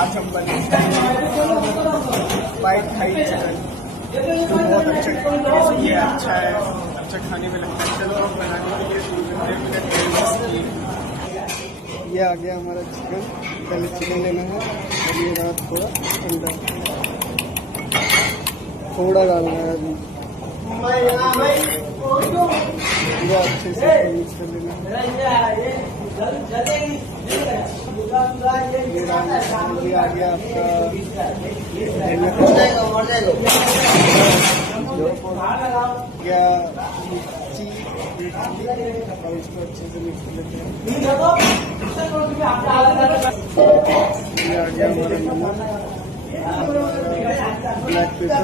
आज हम बने वाइट थाई चिकन, तो बहुत अच्छा ये अच्छा है, अच्छा खाने में लगता है। चलो हम बनाने के लिए ये आ गया हमारा चिकन। पहले चिकन लेना है और ये रहा थोड़ा अंडा, थोड़ा डालना है अभी। ये अच्छे से मिक्स कर लेना है। ये आ गया आपका क्या मिर्ची, और इसको अच्छे से मिक्स कर लेते हैं। ये आ गया हमारा नमक, ब्लैक पेपर,